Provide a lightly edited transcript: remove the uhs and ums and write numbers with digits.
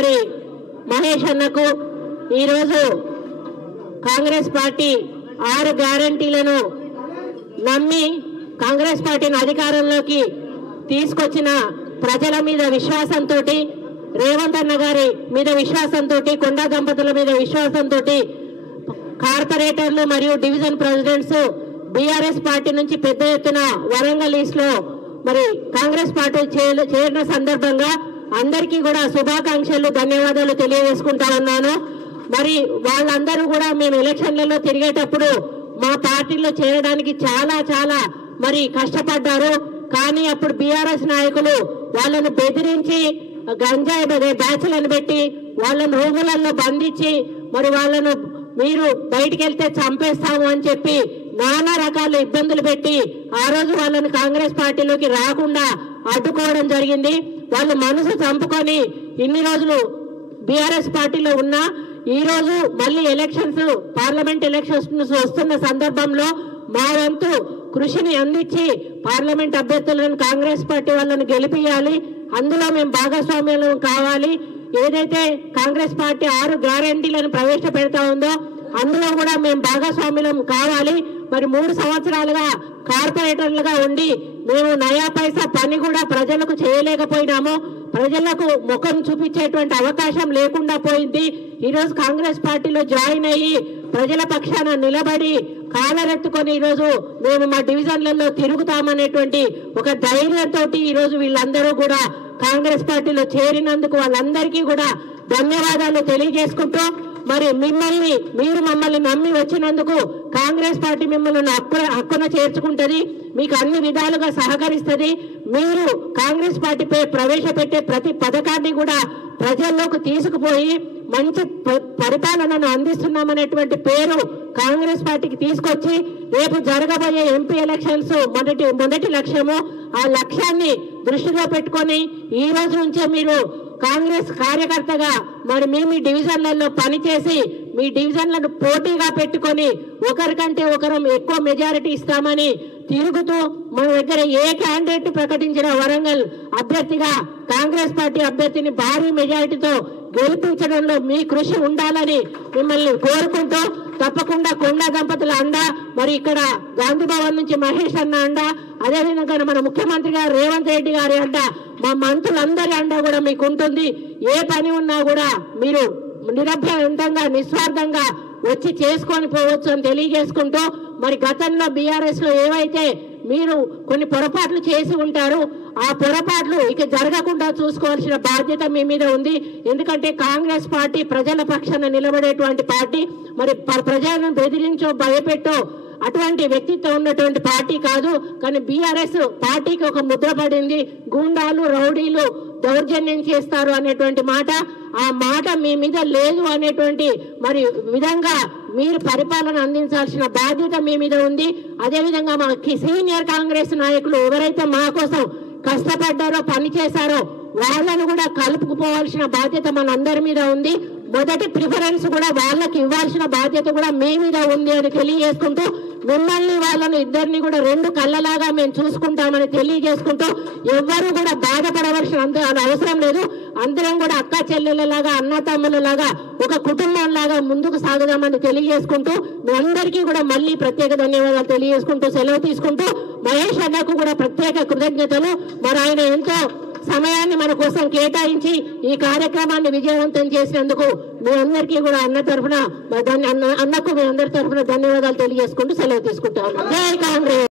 మరి మహేష్ అన్నకు ఈరోజు కాంగ్రెస్ పార్టీ 6 గ్యారంటీలను నమ్మి కాంగ్రెస్ పార్టీని అధికారంలోకి తీసుకొచ్చిన ప్రజల మీద విశ్వాసంతో, రేవంత్ అన్న గారి మీద విశ్వాసంతో, కొండా దంపతుల మీద విశ్వాసంతో కార్పొరేటర్లు మరియు డివిజన్ ప్రెసిడెంట్స్ బీఆర్ఎస్ పార్టీ నుంచి పెద్ద ఎత్తున వరంగల్ ఈస్ట్ లో మరి కాంగ్రెస్ పార్టీ చేరిన సందర్భంగా అందరికీ కూడా శుభాకాంక్షలు, ధన్యవాదాలు తెలియజేసుకుంటా ఉన్నాను. మరి వాళ్ళందరూ కూడా మేము ఎలక్షన్లలో తిరిగేటప్పుడు మా పార్టీలో చేరడానికి చాలా మరి కష్టపడ్డారు. కానీ అప్పుడు బీఆర్ఎస్ నాయకులు వాళ్ళను బెదిరించి గంజాయి బ్యాచ్లను పెట్టి వాళ్ళను రూములలో బంధించి మరి వాళ్ళను మీరు బయటికి వెళ్తే చంపేస్తాము అని చెప్పి నానా రకాల ఇబ్బందులు పెట్టి ఆ రోజు వాళ్ళని కాంగ్రెస్ పార్టీలోకి రాకుండా అడ్డుకోవడం జరిగింది. వాళ్ళు మనసు చంపుకొని ఇన్ని రోజులు బీఆర్ఎస్ పార్టీలో ఉన్నా ఈ రోజు మళ్ళీ ఎలక్షన్స్, పార్లమెంట్ ఎలక్షన్స్ వస్తున్న సందర్భంలో మా వంతు కృషిని అందించి పార్లమెంట్ అభ్యర్థులను కాంగ్రెస్ పార్టీ వాళ్ళని గెలిపియాలి, అందులో మేము భాగస్వామ్యాలు కావాలి. ఏదైతే కాంగ్రెస్ పార్టీ 6 గ్యారంటీలను ప్రవేశపెడతా ఉందో అందులో కూడా మేము భాగస్వామ్యం కావాలి. మరి 3 సంవత్సరాలుగా కార్పొరేటర్లుగా ఉండి మేము నయా పైసా పని కూడా ప్రజలకు చేయలేకపోయినాము. ప్రజలకు ముఖం చూపించేటువంటి అవకాశం లేకుండా పోయింది. ఈరోజు కాంగ్రెస్ పార్టీలో జాయిన్ అయ్యి ప్రజల పక్షాన నిలబడి కాలరెత్తుకొని ఈరోజు మేము మా డివిజన్లలో తిరుగుతామనేటువంటి ఒక ధైర్యంతో ఈరోజు వీళ్ళందరూ కూడా కాంగ్రెస్ పార్టీలో చేరినందుకు వాళ్ళందరికీ కూడా ధన్యవాదాలు తెలియజేసుకుంటూ, మరి మీరు మమ్మల్ని నమ్మి వచ్చినందుకు కాంగ్రెస్ పార్టీ మిమ్మల్ని హక్కున చేర్చుకుంటది, మీకు అన్ని విధాలుగా సహకరిస్తుంది. మీరు కాంగ్రెస్ పార్టీపై ప్రవేశపెట్టే ప్రతి పథకాన్ని కూడా ప్రజల్లోకి తీసుకుపోయి మంచి పరిపాలనను అందిస్తున్నామనేటువంటి పేరు కాంగ్రెస్ పార్టీకి తీసుకొచ్చి రేపు జరగబోయే ఎంపీ ఎలక్షన్స్ మొదటి లక్ష్యము. ఆ లక్ష్యాన్ని దృష్టిలో పెట్టుకొని ఈ రోజు నుంచే మీరు కాంగ్రెస్ కార్యకర్తగా మరి మీ డివిజన్లలో పనిచేసి మీ డివిజన్లను పోటీగా పెట్టుకొని ఒకరికంటే ఒకరం ఎక్కువ మెజారిటీ ఇస్తామని తిరుగుతూ మన దగ్గర ఏ క్యాండిడేట్ ప్రకటించిన వరంగల్ అభ్యర్థిగా కాంగ్రెస్ పార్టీ అభ్యర్థిని భారీ మెజారిటీతో గెలిపించడంలో మీ కృషి ఉండాలని మిమ్మల్ని కోరుకుంటూ, తప్పకుండా కొండా దంపతుల అండ, మరి ఇక్కడ గాంధీ భవన్ నుంచి మహేష్ అన్న అండ, అదేవిధంగా మన ముఖ్యమంత్రి గారు రేవంత్ రెడ్డి గారి అండ, మా మంత్రులందరి అండ కూడా మీకు ఉంటుంది. ఏ పని ఉన్నా కూడా మీరు నిరభ్యంతంగా నిస్వార్థంగా వచ్చి చేసుకొని పోవచ్చు అని తెలియజేసుకుంటూ, మరి గతంలో బీఆర్ఎస్ లో ఏవైతే మీరు కొన్ని పొరపాట్లు చేసి ఉంటారు ఆ పొరపాట్లు ఇక జరగకుండా చూసుకోవాల్సిన బాధ్యత మీ మీద ఉంది. ఎందుకంటే కాంగ్రెస్ పార్టీ ప్రజల పక్షాన నిలబడేటువంటి పార్టీ, మరి ప్రజలను బెదిరించో భయపెట్టో అటువంటి వ్యక్తిత్వం ఉన్నటువంటి పార్టీ కాదు. కానీ బీఆర్ఎస్ పార్టీకి ఒక ముద్ర పడింది, గూండాలు రౌడీలు దౌర్జన్యం చేస్తారు అనేటువంటి మాట, ఆ మాట మీ మీద లేదు అనేటువంటి మరి విధంగా మీరు పరిపాలన అందించాల్సిన బాధ్యత మీ మీద ఉంది. అదేవిధంగా మా సీనియర్ కాంగ్రెస్ నాయకులు ఎవరైతే మా కోసం కష్టపడ్డారో పని చేశారో వాళ్ళను కూడా కలుపుకుపోవాల్సిన బాధ్యత మనందరి మీద ఉంది. మొదటి ప్రిఫరెన్స్ కూడా వాళ్ళకి ఇవ్వాల్సిన బాధ్యత కూడా మీ మీద ఉంది అని తెలియజేసుకుంటూ, మిమ్మల్ని వాళ్ళని ఇద్దరిని కూడా 2 కళ్ళలాగా మేము చూసుకుంటామని తెలియజేసుకుంటూ, ఎవ్వరూ కూడా బాధపడవలసిన అవసరం లేదు. అందరం కూడా అక్క చెల్లెలలాగా అన్న తమ్ములలాగా ఒక కుటుంబంలాగా ముందుకు సాగుదామని తెలియజేసుకుంటూ, మీ అందరికీ కూడా మళ్ళీ ప్రత్యేక ధన్యవాదాలు తెలియజేసుకుంటూ సెలవు తీసుకుంటూ, మహేష్ అన్నకు కూడా ప్రత్యేక కృతజ్ఞతలు. మరి ఆయన ఎంతో సమయాన్ని మన కోసం కేటాయించి ఈ కార్యక్రమాన్ని విజయవంతం చేసినందుకు మీ అందరికీ కూడా అన్నకు మీ అందరి తరఫున ధన్యవాదాలు తెలియజేసుకుంటూ సెలవు తీసుకుంటాను. జై కాంగ్రెస్.